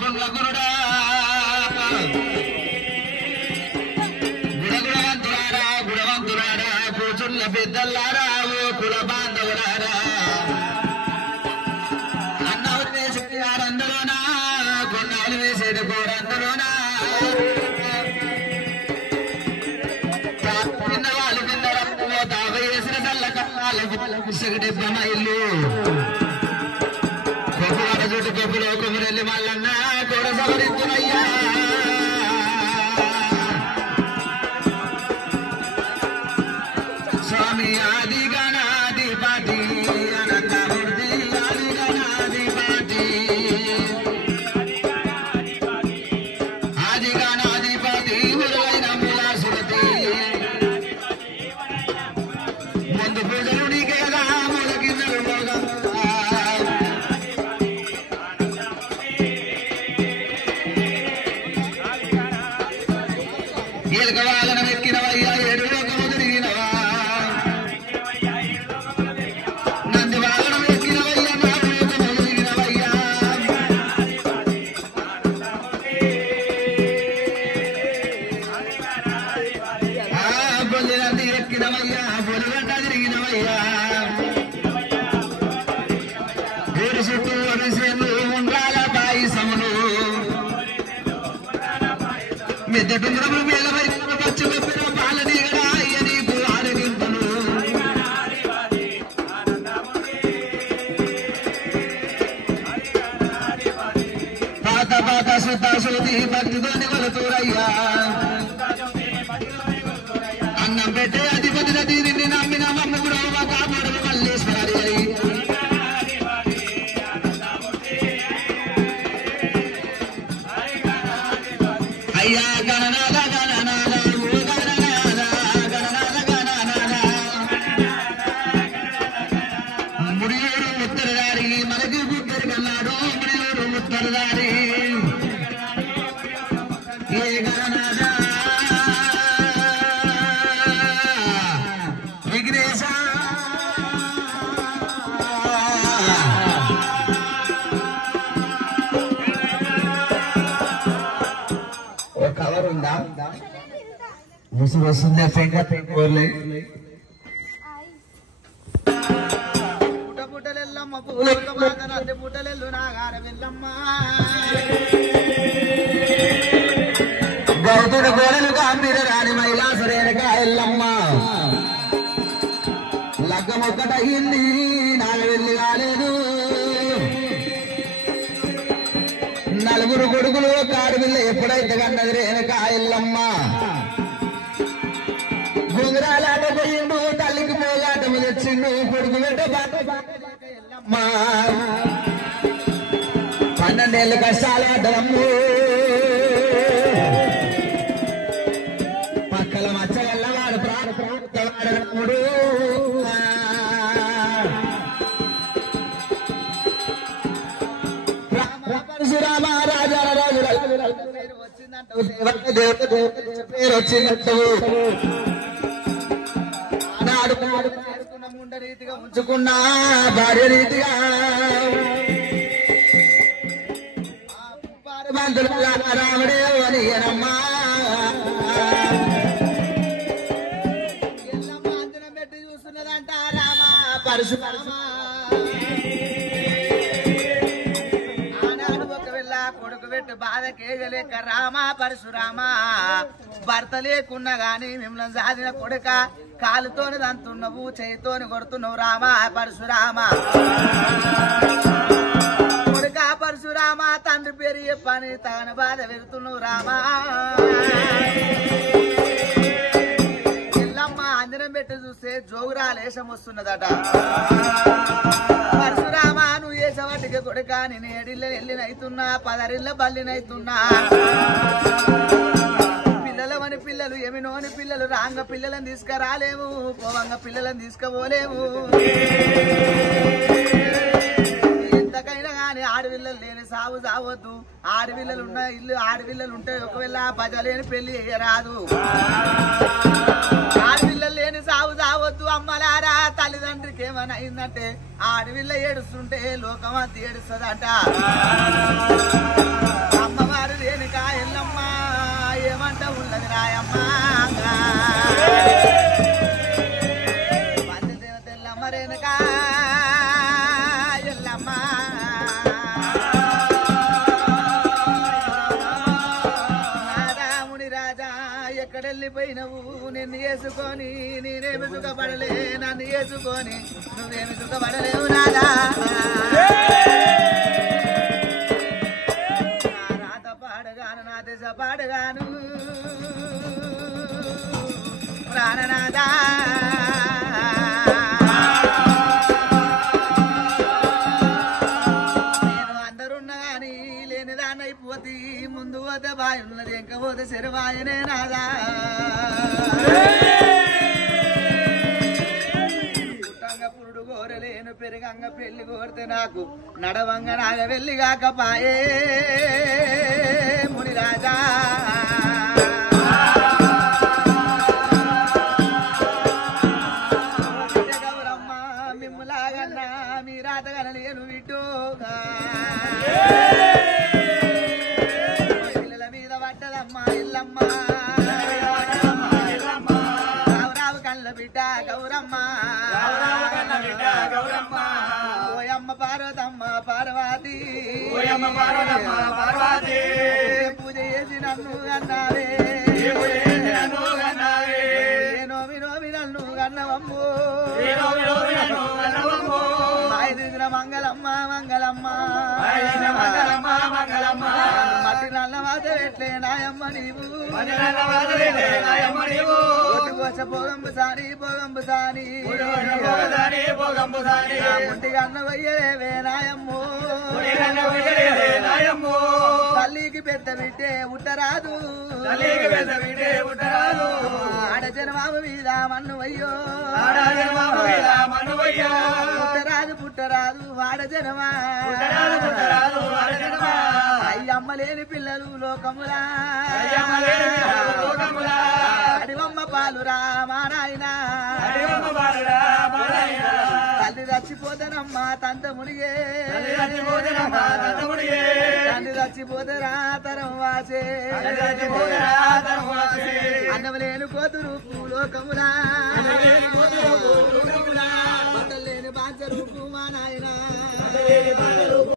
పొంగకురుడా గుణగుణవంతులారా గుణవంతులారా కూచున్న పెద్దల్లారా ఓ కుల బాంధవులారా అన్నవులు వేసేది ఆరందలోనా కొన్నవులు వేసేది కోరందలోనా తిన్నవాళ్ళు తిన్నరమ్మ తావై వేసిన చల్ల కన్నాలకు సిగడెబ్బమ ఇల్లు కొబ్బరి చుట్టు కొబ్బులో కొబ్బరెల్లి మల్లన్న కూర సవరిద్దునయ్యా స్వామి ఆది గణాధిపతి అనంతమూర్తి ఆది గణాధిపతి ఆది గణాధిపతి ఉరువైన మూలాసురతి ముందు పూజలు నీకే కదా మొదకిందరు ఏలకవాలను ఎక్కినవయ్యా ఏడు లోకము తిరిగినవా నంది వాహనం ఎక్కినవయ్యా నాలుగు లోకము తిరిగినవయ్యా బొల్లి నంది ఎక్కినవయ్యా బొలిగడ్డ తిరిగినవయ్యా ఏడు చుట్టూ అభిషేకులు ఉండ్రాల పాయసములు మిద్దె టుంగురములు మేళ వైపు పచ్చి వెప్పిన పాల దిగడా అయ్య నీకు ఆరగింపులు పాత పాత శుద్ధ శుద్ధి భక్తితోని కొలుతూరయ్యా అన్నం పెట్టే అధిపతి దీనిని నమ్మిన మమ్ముడు కాపాడు మల్లేశ్వరి అయ్యా గణనాథ గణనాథ ఓ గణనాథ గణనాథ గణనాథ ముడియూరు ముత్తరదారి మనకి గుట్టరు కన్నాడు ముడియూరు ముత్తరదారి ఏ గణనాథ విఘ్నేశ కవర్ ఉందా ముసుగు వస్తుందా పెంకోర్లే పుట్ట పుట్టలెల్లమ్మ పూలే పుట్టలెల్లు నాగార వెళ్ళమ్మ గౌతుడు గోడలు కాంబీర రాని మైలాసరేనక ఎల్లమ్మ లగ్గం ఒక్కటయింది నాలుగు వెళ్ళి కాలేదు నలుగురు కొడుకులు ఒక ఆడపిల్ల ఎప్పుడైతే కన్నది రేనక ఎల్లమ్మ గుంగురాలాట పోయిండు తల్లికి మోగాటము తెచ్చిండు కొడుకు వెంట ఎల్లమ్మ 12 ఏళ్ళ కష్టాలాటము పక్కల మచ్చగల్లవాడు ప్రాణముడు పరశురామ రాజా రాజు పేరు వచ్చిందంటూ నాడు చేసుకున్న ముండ రీతిగా ఉంచుకున్న భార్య రీతిగా రాముడే అని ఎనమ్మా ఎల్లమ్మ అంజనం పెట్టి చూస్తున్నదంట రామ పరశురామ కొడుకు పెట్టు బాధ కేజలేక రామ పరశురామ భర్త లేకున్నా గాని మిమ్మల్ని సాధిన కొడుక కాలుతోని దంతున్నావు చేయితోని కొడుతున్నావు రామ పరశురామ కొడుక పరశురామ తండ్రి పేరు చెప్పని తగని బాధ పెడుతున్నావు రామ ఎల్లమ్మ అంజనం పెట్టి చూస్తే జోగురాలేశం వస్తున్నదట పరశురామ నువ్వు వేసవాటికి కొడుక నేను 7 ఇళ్ళ వెళ్ళినైతున్నా 10 ఇళ్ళ బల్లినైతున్నా పిల్లలమని పిల్లలు ఎమినోని పిల్లలు రాంగ పిల్లలను తీసుకురాలేము పోవంగ పిల్లలను తీసుకుపోలేము ఎంతకైనా గాని ఆడపిల్లలు లేని సాగు సావద్దు ఆడపిల్లలు ఉన్న ఇల్లు ఆడపిల్లలు ఉంటే ఒకవేళ బజలేని పెళ్లి చేయరాదు ఆడపిల్లలు లేని సాగు సావద్దు అమ్మలారా తల్లిదండ్రికి ఏమైనా అయిందంటే ఆడపిల్ల ఏడుస్తుంటే లోకమంతా ఏడుస్తుందట వెళ్ళిపోయినవు నిన్ను వేసుకొని నేనేమి సుఖపడలే నన్ను వేసుకొని నువ్వేమి సుఖపడలేవు నాదా రాత పాడగాను నా దశ పాడగాను ప్రాణనాదా పోతి ముందు పోతే బాయి ఉన్నది ఇంకా పోతే శరవాయనే నాదా పుట్టంగా పురుడు కోరలేను పెరుగంగా పెళ్లి కోరితే నాకు నడవంగా నాగ వెళ్ళి కాకపాయే మునిరాజా గౌరమ్మ మిమ్ములాగన్నా మీ రాతగనలేను విటోగా గౌరావు కళ్ళ బిడ్డ గౌరమ్మ ఓయమ్మ పార్వతమ్మ పార్వతి పూజ చేసి నన్ను అన్నావే నోమి నోమి నన్ను అన్నవమ్ము ఐదుగుర మంగళమ్మ మంగళమ్మ మట్టి నల్ల వాత ఎట్లే నాయమ్మ నీవు కోస పోగంబు సాని పోగంబు సాని ముట్టి కన్న వయ్యలేవే నాయమ్మో తల్లికి పెద్ద బిడ్డే ఉట్టరాదు ఆడజనమామ మీద మన్ను వయ్యో పుట్టరాదు పుట్టరాదు వాడజనమా అయ్యమ్మ లేని పిల్లలు లోకములా అడివమ్మ పాలురా మా నాయనా తల్లి చచ్చిపోతానమ్మా తంత మునిగే తల్లి చచ్చిపోతారా తరం వాసే అన్నం లేని కోతురు లోకములా బట్టలు లేని బాంచ రూపు మా నాయనా